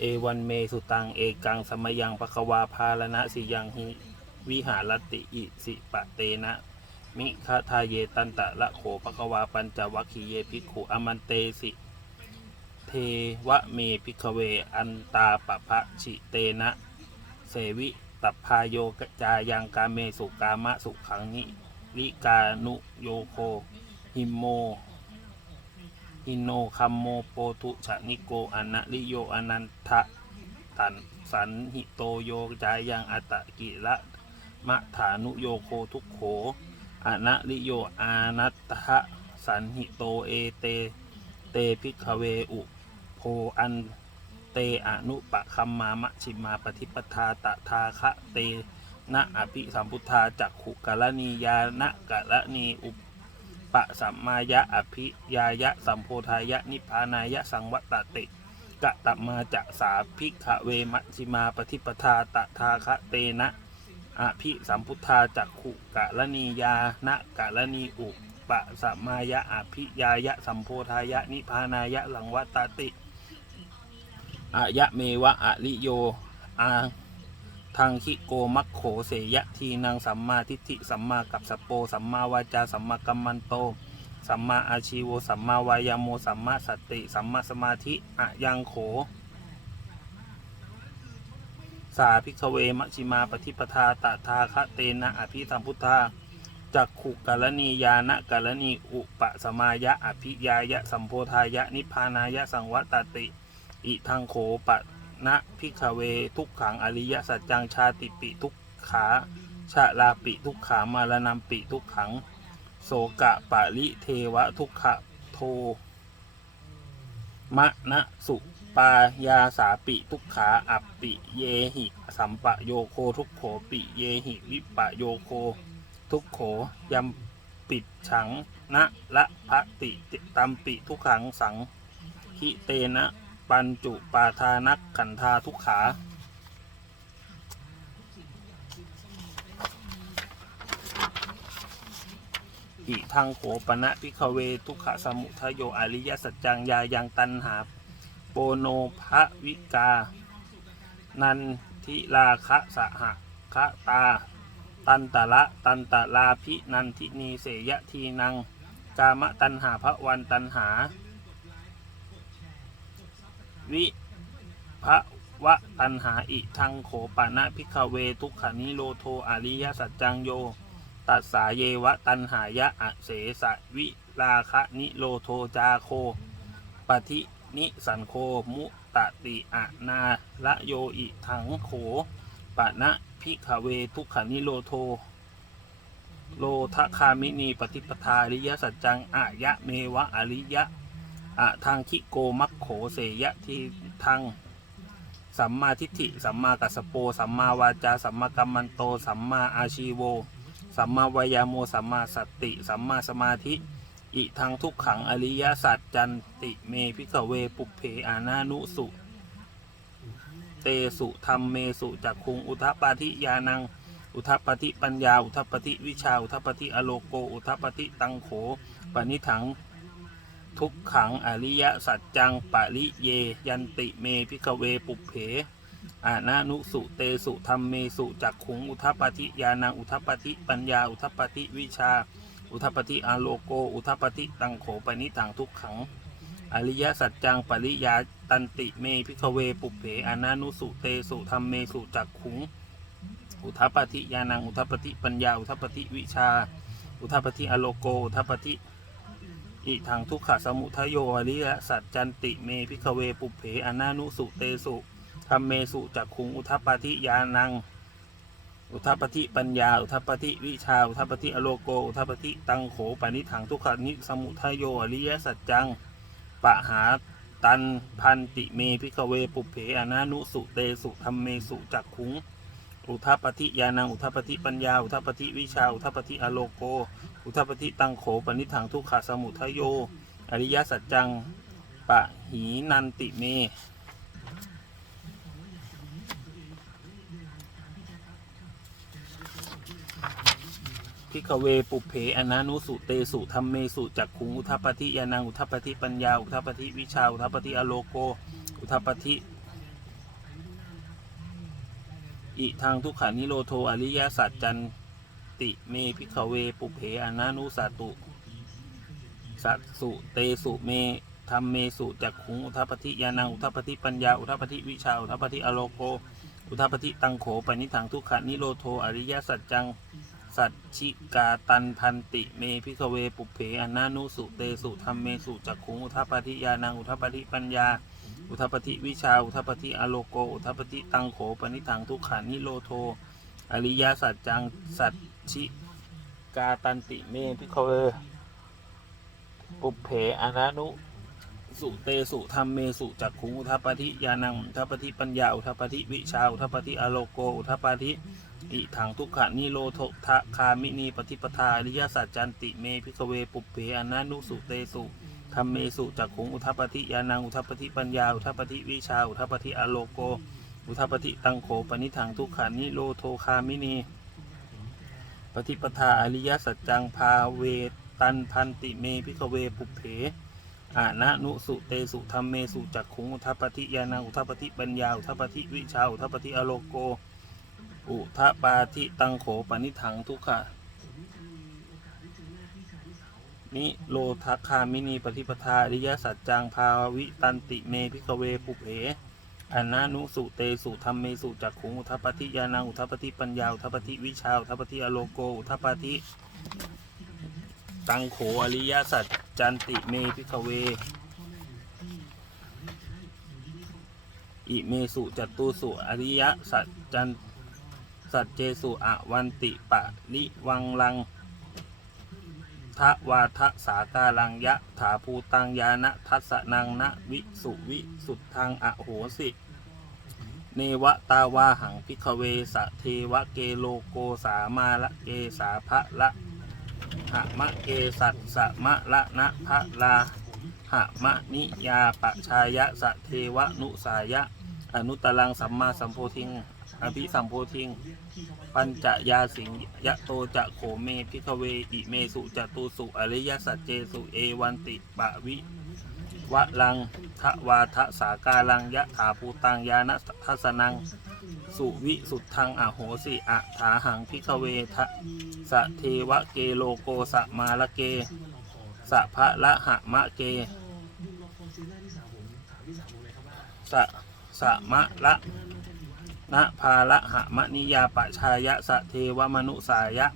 เอวันเมสุตังเอกังสมยังปะควาพาลนะสิยังหิวิหารติอิสิปะเตนะ มิคทาเยตันตะละโขปะควาปัญจวัคคีเยภิกขุอมันเตสิเทวะเมพิกเวอันตาปะพะชิเตนะ เสวิตัพพายโยกจายังกาเมสุกามะสุขังนิลิกานุโยโคหิมโม หินโนคัมโมโปทุชะนิโกอนะลิโยอนันทะตันสันหิโตโยจายังอัตะกิระมะฐานุโยโคทุกโขอนะลิโยอานัตทะสันหิโตเอเต เตพิกเวอุโพอันเตอนุปะคัมมามะชิมาปฏิปทาตะทาคะเตนะอภิสัมพุทธาจักขุกะละนียานะกะละนีอุป ปะสัมมายะอภิยายะสัมโพธายะนิพพานายะสังวัตติกะตะมาจะสาภิกขเวมะชิมาปฏิปทาตทาคะเตนะอภิสัมพุทธาจักขุกะละนียานะกะละนีอุปะสัมมายะอภิยายะสัมโพธายะนิพพานายะสังวัตติอายะเมวะอะลิโยอา ทางคิโกมัคโขเสยะทีนางสัมมาทิฏฐิสัมมากับสปโป สัมมาวาจาสัมมากัมมันโต สัมมาอาชีโว สัมมาวายาโมสัมมาสติ สัมมาสมาธิอะยังโข สาพิกเวมชชิมาปฏิปทาตทาคะเตนะอภิสัมพุทธาจักขุกาลนียานะกาลนีอุปสมายะอภิยายะสัมโพธายะนิพพานายะสังวัตติ อิทังโขปะ นะพิกเว ทุกขังอริยสัจจังชาติปิทุกขาชาลาปิทุกขามารนัมปิทุกขัง โสกะปะลิเทวะทุกขะโทมะนะสุปายาสาปิทุกขาอัปปิเยหิ สัมปะโยโคทุกโขปิเยหิวิปะโยโค ทุกโขยัมปิดฉังนะละพะติตัมปิทุกขังสังคิเตนะ ปัญจุปาทานักขันธาทุกขา อิทังโขปณะพิกเวทุกขสมุทโยอริยสัจจังยายังตันหา โปโนภะวิกา นันทิลาคะสหะคะตา ตันตะละตันตะลาพินันทินีเสยะทีนัง กามตันหาพระวันตันหา วิพระวะตันหาอิทังโขปานะพิกเวทุกขานิโรโทอริยสัจจังโยตัสสาเยวะตันหายะอะเสสะวิลาคะนิโรโทจาโคปฏินิสันโคมุตติอะนาละโยอิถังโขปะนะพิขเวทุกขานิโรโทโลทะคามินีปฏิปทาอริยสัจจังอะยะเมวะอริยะ อะทางคิโกมัคโขเสยะทีทางสัมมาทิฏฐิสัมมากัสสโปสัมมาวาจาสัมมากัมมันโตสัมมาอาชีโวสัมมาวายาโมสัมมาสติสัมมาสมาธิ อิทางทุกขังอริยสัจจันติเมพิกเวปุเพอานานุสุ เตสุธรรมเมสุจักคุงอุทปปาทิยานัง อุทปปฏิปัญญา อุทปปฏิวิชา อุทปปฏิอโลโก อุทปปฏิตังโขปณิถัง ทุกขังอริยสัจจังปะริเย ยันติเมพิกเวปุเพอานานุสุเตสุธรรมเมสุจักขุงอุทปปฏิยานังอุทปปฏิปัญญาอุทปปฏิวิชา อุทปปฏิอาโลโก อุทปปฏิตังโขปนิถังทุกขัง อริยสัจจังปริยาตันติเมพิกเวปุเพอานานุสุเตสุธรรมเมสุจักขุง อุทปปฏิยานังอุทปปฏิปัญญาอุทปปฏิวิชา อุทปปฏิอโลโก อุทปปฏิ อิทางทุกขสมุทโยอริยสัจจันติเมพิกเวปุเพอนานุสุเตสุธรรมเมสุจักขุงอุทปปฏิยานัง อุทปปฏิปัญญา อุทปปฏิวิชา อุทปปฏิอโลโก อุทปปฏิตังโขปานิถังทุกขนิสมุทโยอริยสัจจังปะหาตันพันติเมพิกเวปุเพอนานุสุเตสุธรรมเมสุจักขุง อุทปปฏิยานังอุทปปฏิปัญญา อุทปปฏิวิชา อุทปปฏิอโลโก อุทปปฏิตังโขปนิถังทุกขาสมุทโย อริยสัจจังปะหีนันติเม พิกเวปุเพอนานุสุเตสุธรรมเมสุจักขุงอุทปปฏิยานังอุทปปฏิปัญญา อุทปปฏิวิชา อุทปปฏิอโลโก อุทปปฏิ อิทางทุกขานิโรโทอริยสัจจันติเมพิกเวปุเพอนานุสาตุสัตสุเตสุเมธรรมเมสุจักขุงอุทัปฏิยานังอุทัปฏิปัญญาอุทัปฏิวิชาอุทัปฏิอโลโกอุทัปฏิตังโขปนิถังทุกขานิโรโทอริยสัจจังสัจชิกาตันพันติเมพิกเวปุเพอนานุสุเตสุธรรมเมสุจักขุงอุทัปฏิยานังอุทัปฏิปัญญา อุทัปฏิวิชา อุทัปฏิอโลโก อุทัปฏิตังโขปนิถังทุกขานิโรโท อริยสัจจัง สัจชิกาตันติเมพิกเวปุเพอนานุ สุเตสุธรรมเมสุจักขุอุทัปฏิยานังอุทัปฏิปัญญา อุทัปฏิวิชา อุทัปฏิอโลโก อุทัปฏิอิถังทุกขานิโรธทะคามินีปฏิปทาอริยสัจจันติเมพิกเวปุเพอนานุสุเตสุ ธรรมเมสุจักขุงอุทัปฏิยานังอุทัปฏิปัญญาอุทัปฏิวิชาอุทัปฏิอโลโก อุทัปฏิตังโขปนิถังทุกขานิโรโทคามินีปฏิปทาอริยสัจจังพาเวตันพันติเมพิกเวปุเพอานะนุสุเตสุธรรมเมสุจักขุงอุทัปฏิยานังอุทัปฏิปัญญาอุทัปฏิวิชาอุทัปฏิอโลโก อุทปาทิตังโขปนิถังทุกขะ นิโรธคามินีปฏิปทาอริยสัจจังภาวิตันติเมพิกเวปุเพอนะนุสุเตสุธรรมเมสุจักขุงอุทัปฏิยานังอุทัปฏิปัญญาอุทัปฏิวิชาอุทัปฏิอโลโกอุทัปฏิตังโขอริยสัจจันติเมพิกเว อิเมสุจัตุสุอริยสัจจันสัจเจสุอวันติปะลิวังลัง ทะวาทะสาการังยะถาภูตังยานะทัสนังนะวิสุวิสุทธังอโหสิ เนวตาวาหังพิกเวสะเทวะเกโลโกสามาละเกสาภะละหะมะเกสัตสะมะละนะพะลาหะมะนิยาปะชายะสะเทวะนุสายะ อนุตตรังสัมมาสัมโพธิง อภิสัมโพธิง ปัญจยาสิงยะโตจะโขเมพิกเวอิเมสุจตุสุอริยสัจเจสุเอวันติปะวิวะลังทวาทะสาการังยะถาภูตังยานะทัสนัง สุวิสุทธังอโหสิอะถาหังพิกเวทะสะเทวะเกโลโกสะมาละเกสะพะละหะมะเกสะสะมะละ นะพาละหะมะนิยาปะชายะสะเทวมนุสายะ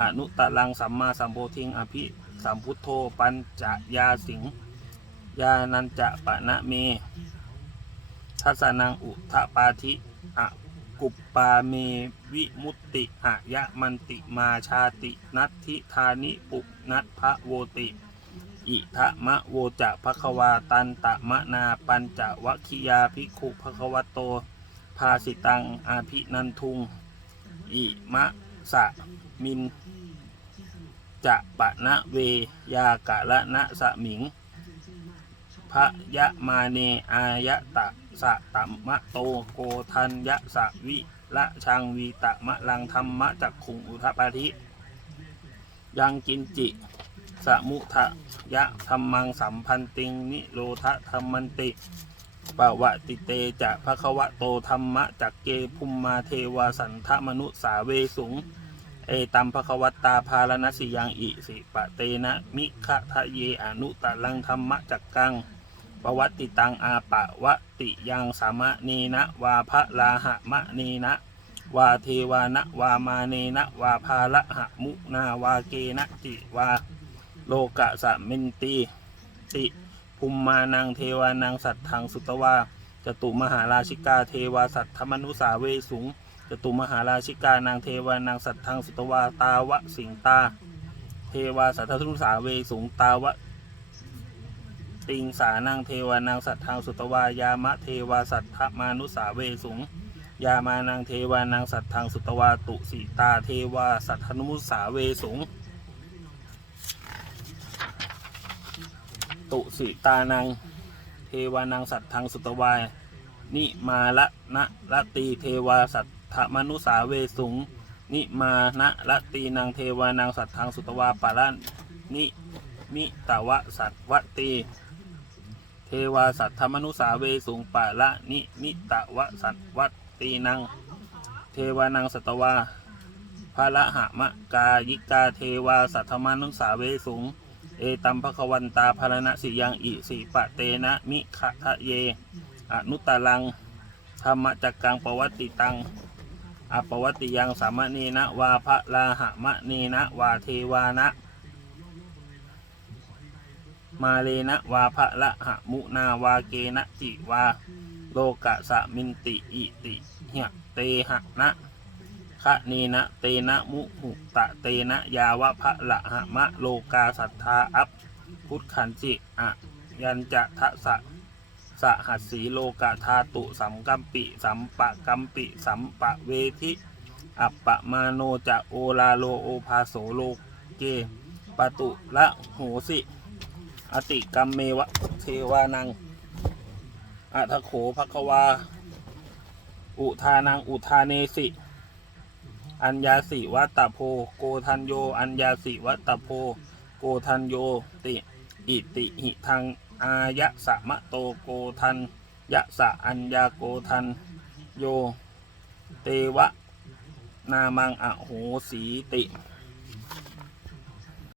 อนุตตรังสัมมาสัมโพธิงอภิสัมพุทโธปัญจยาสิงยานันจะปะนะเมทัสนังอุทปาธิอะกุปปาเมวิมุตติอะยะมันติมาชาตินัตทิธานิปุนัทพระโวติ อิทะมะโวจะภควาตันตะมะนาปัญจวัคคิยาภิกขุภควโต ภาสิตังอาภินันทุง อิมะสะมิน จะปะนะเวยากะละนะสะมิงพระยะมาเนอายะตะสะตัมมะโตโกทันยะสะวิละชังวีตะมะลังธรรมะจักขุงอุทปาธิยังกินจิสมุทะยะธรรมังสัมพันติงนิโรธธรรมันติ ปวะติเตจะภควะโตธรรมะจักเกภุมมาเทวาสันทมนุสาเวสุง เอตัมภควัตตาภารณสิยังอิสิปะเตนะมิคะทะเยอนุตะลังธรรมะจักกังปวัตติตังอาปะวะติยังสามะเนนะวาพระลาหะมะเนนะวาเทวานะวามาเนนะวาภาละหะมุนาวาเกนะจิวาโลกะสะมินตีติ ภูมมานังเทวานังสัตถังสุตวาจตุมหาราชิกาเทวาสัตธมนุสาเวสุงจตุมหาราชิกานางเทวานังสัตถังสุตวาตาวะสิงตา เทวาสัทธนุสาเวสุงตาวะติงสานังเทวานังสัตทังสุตวายามะเทวาสัทธมานุสาเวสุงยามานังเทวานังสัตทังสุตวาตุสิตาเทวาสัทธนุมุสาเวสุง ตุสิตานัง เทวานังสัตทังสุตวาย นิมาละนะละตีเทวาสัทธมนุสาเวสุง นิมานะละตีนังเทวานังสัตทังสุตวาปาระนิมิตวะสัตวตี เทวาสัตธมนุสาเวสุงปะละนิมิตะวะสัตวตตีนัง เทวานังสัตวาพระละหะมะกายิกาเทวาสัทธมานุสาเวสุง เอตัมภควันตาภารณะสิยังอิสิปะเตนะมิขะทะเย อนุตตลังธรรมจักกังปวัตติตังอปวัตติยังสามะเนนะวาพระลาหะมะเนนะวาเทวานะ มาเลนะวาพระละหะมุนาวาเกนะจิวา โลกะสะมินติอิติเหยเตหะนะ คะเนนะเตนะมุหุตะเตนะยาวะพระละหะมะโลกาสัทธาอัพพุทธันจิอะยันจะทะสะสะหัสสีโลกะธาตุสัมกัมปิ สัมปะกัมปิสัมปะเวทิอัปปะมาโนจะโอลาโลโอภาโสโลเกปตุละโหสิ อติกัมเมวะเทวานังอัทโขภควา อุทานังอุทาเนสิ อัญญาสิวัตโพ โกทันโย อัญญาสิวัตตโพ โกทันโย ติ อิติหิทัง อายะสะมะโต โกทันยะสะอัญญาโกทันโย เตวะ นามังอโหสีติ